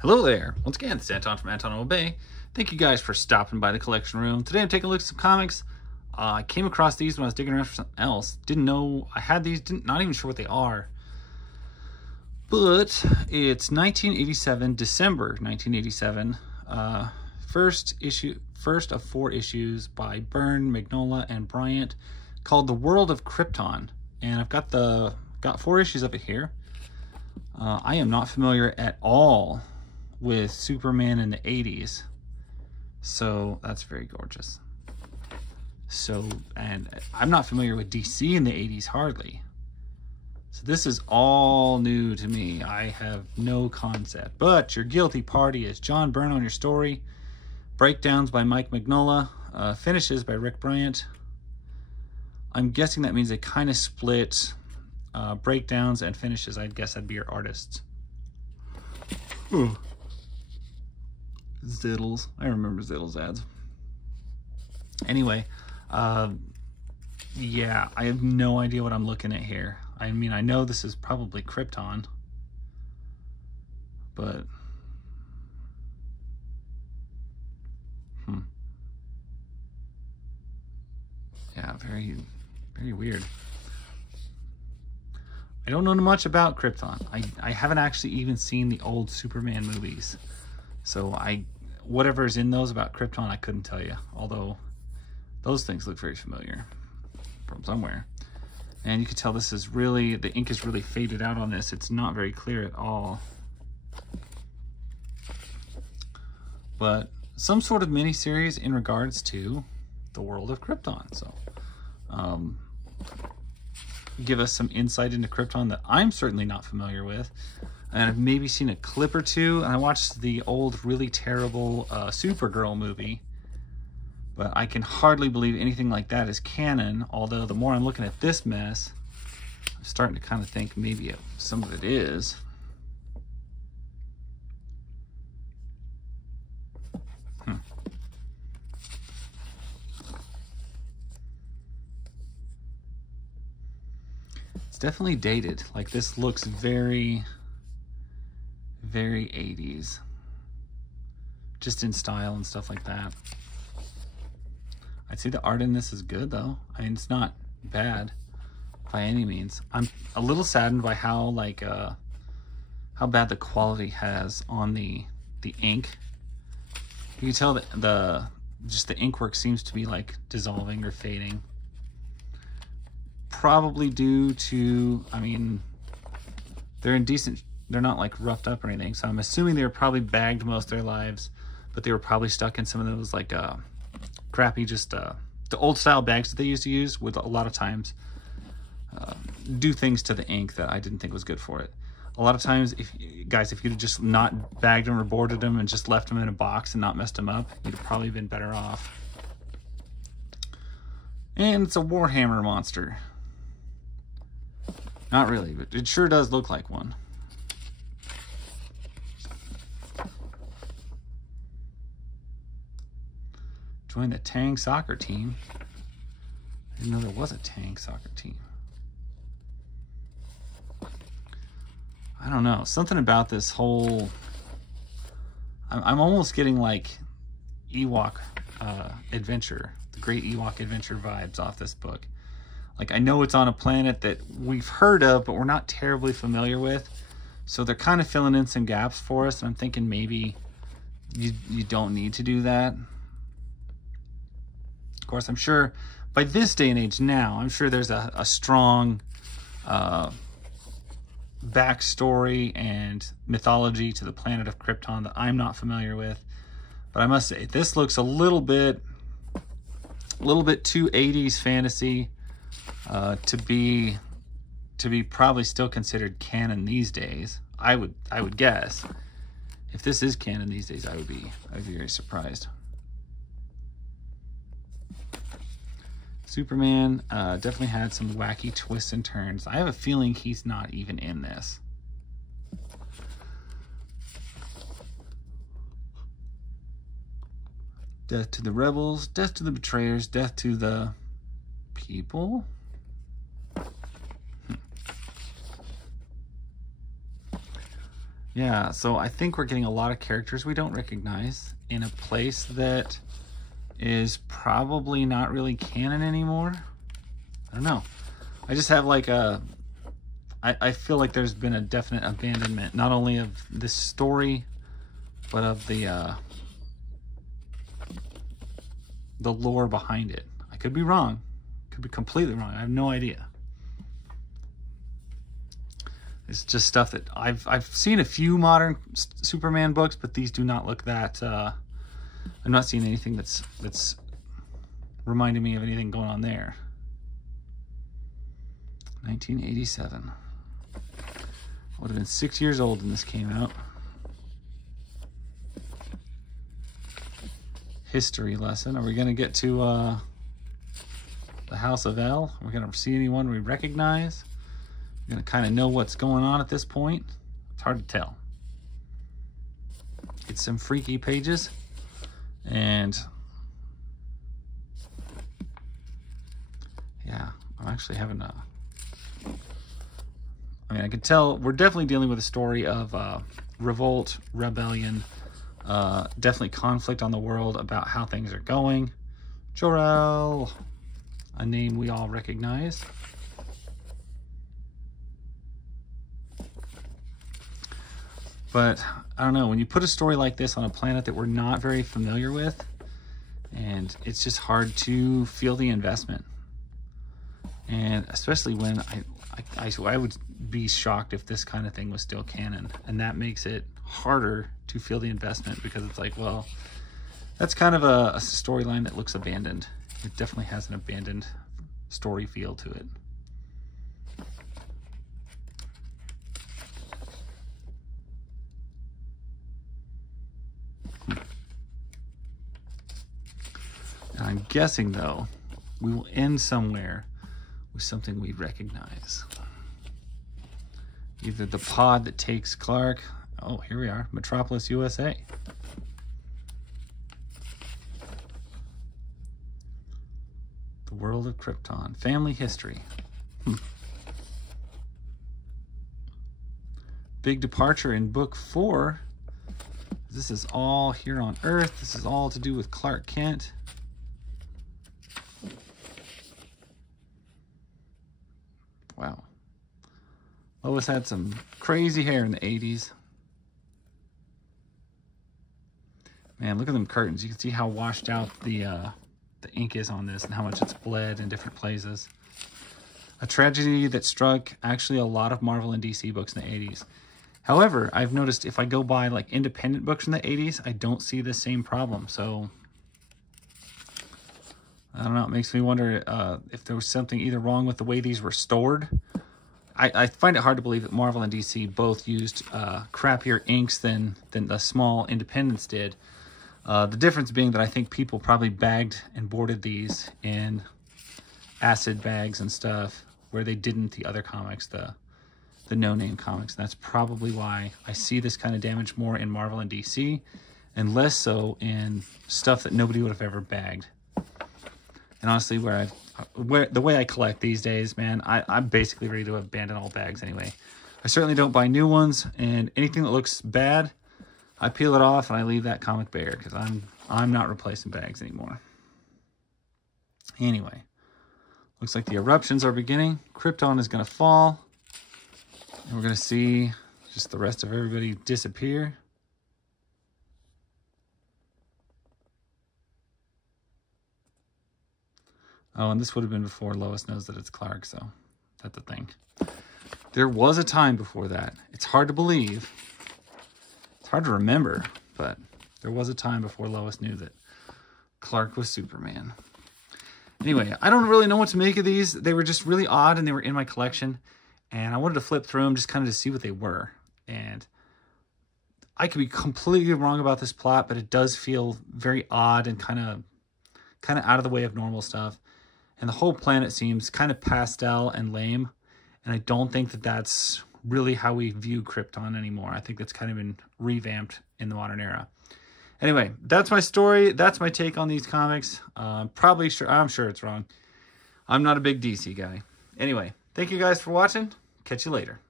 Hello there. Once again, it's Anton from Anton Obey. Thank you guys for stopping by the collection room. Today I'm taking a look at some comics. I came across these when I was digging around for something else. Didn't know I had these, not even sure what they are. But it's 1987, December 1987. First of 4 issues by Byrne, Mignola, and Bryant, called The World of Krypton. And I've got 4 issues of it here. I am not familiar at all with Superman in the 80s, so that's very gorgeous. And I'm not familiar with DC in the 80s hardly, so this is all new to me. I have no concept. But your guilty party is John Byrne on your story, breakdowns by Mike Mignola, finishes by Rick Bryant. I'm guessing that means they kind of split breakdowns and finishes. I'd guess that'd be your artists. Ziddles. I remember Ziddles ads. Anyway, yeah, I have no idea what I'm looking at here. I mean, I know this is probably Krypton, but yeah, very, very weird. I don't know much about Krypton. I haven't actually even seen the old Superman movies. So whatever's in those about Krypton, I couldn't tell you. Although those things look very familiar from somewhere. And you can tell this is really, the ink is really faded out on this. It's not very clear at all. But some sort of mini-series in regards to the world of Krypton. So, give us some insight into Krypton that I'm certainly not familiar with. And I've maybe seen a clip or two, and I watched the old, really terrible Supergirl movie. But I can hardly believe anything like that is canon, although the more I'm looking at this mess, I'm starting to kind of think maybe some of it is. It's definitely dated. Like, this looks very, very 80s. Just in style and stuff like that. I'd say the art in this is good, though. I mean, it's not bad by any means. I'm a little saddened by how bad the quality has on the ink. You can tell that just the ink work seems to be like dissolving or fading. Probably due to, I mean, they're not like roughed up or anything, so I'm assuming they were probably bagged most of their lives, but they were probably stuck in some of those like crappy, just the old style bags that they used to use would a lot of times do things to the ink that I didn't think was good for it. A lot of times, if you'd have just not bagged them or boarded them and just left them in a box and not messed them up, you'd have probably been better off. And it's a Warhammer monster. Not really, but it sure does look like one. Join the Tang soccer team. I didn't know there was a Tang soccer team. I don't know. Something about this whole... I'm almost getting like Ewok adventure, the Great Ewok Adventure vibes off this book. Like, I know it's on a planet that we've heard of, but we're not terribly familiar with. So they're kind of filling in some gaps for us. And I'm thinking maybe you don't need to do that. Of course, I'm sure by this day and age now, I'm sure there's a strong backstory and mythology to the planet of Krypton that I'm not familiar with. But I must say, this looks a little bit too 80s fantasy to be probably still considered canon these days. I would guess. If this is canon these days, I'd be very surprised. Superman definitely had some wacky twists and turns. I have a feeling he's not even in this. Death to the rebels, death to the betrayers, death to the people. Yeah, so I think we're getting a lot of characters we don't recognize in a place that is probably not really canon anymore. I don't know. I just have like I feel like there's been a definite abandonment, not only of this story, but of the lore behind it. I could be wrong. Could be completely wrong. I have no idea. It's just stuff that I've seen a few modern Superman books, but these do not look that. I'm not seeing anything that's reminding me of anything going on there. 1987. I would have been 6 years old when this came out. History lesson. Are we going to get to the House of L? Are we going to see anyone we recognize? We're going to kind of know what's going on at this point. It's hard to tell. It's some freaky pages. And yeah, I'm actually having a... I mean, I can tell we're definitely dealing with a story of revolt, rebellion, definitely conflict on the world about how things are going. Jor-El, a name we all recognize. But I don't know, when you put a story like this on a planet that we're not very familiar with, and it's just hard to feel the investment. And especially when I would be shocked if this kind of thing was still canon, and that makes it harder to feel the investment, because it's like, well, that's kind of a storyline that looks abandoned. It definitely has an abandoned story feel to it. And I'm guessing, though, we will end somewhere with something we recognize. Either the pod that takes Clark. Oh, here we are. Metropolis, USA. The world of Krypton. Family history. Big departure in book 4. This is all here on Earth. This is all to do with Clark Kent. Wow. Lois had some crazy hair in the 80s. Man, look at them curtains. You can see how washed out the ink is on this and how much it's bled in different places. A tragedy that struck actually a lot of Marvel and DC books in the 80s. However, I've noticed if I go buy like independent books from the 80s, I don't see the same problem. So, I don't know. It makes me wonder if there was something either wrong with the way these were stored. I find it hard to believe that Marvel and DC both used crappier inks than the small independents did. The difference being that I think people probably bagged and boarded these in acid bags and stuff, where they didn't the other comics, the no-name comics. And that's probably why I see this kind of damage more in Marvel and DC, and less so in stuff that nobody would have ever bagged. And honestly, the way I collect these days, man, I'm basically ready to abandon all bags anyway. I certainly don't buy new ones, and anything that looks bad, I peel it off and I leave that comic bare, because I'm not replacing bags anymore. Anyway, looks like the eruptions are beginning. Krypton is going to fall, and we're going to see just the rest of everybody disappear. Oh, and this would have been before Lois knows that it's Clark, so that's the thing. There was a time before that. It's hard to believe. It's hard to remember, but there was a time before Lois knew that Clark was Superman. Anyway, I don't really know what to make of these. They were just really odd, and they were in my collection, and I wanted to flip through them just kind of to see what they were. And I could be completely wrong about this plot, but it does feel very odd and kind of out of the way of normal stuff. And the whole planet seems kind of pastel and lame. And I don't think that that's really how we view Krypton anymore. I think that's kind of been revamped in the modern era. Anyway, that's my story. That's my take on these comics. I'm sure it's wrong. I'm not a big DC guy. Anyway, thank you guys for watching. Catch you later.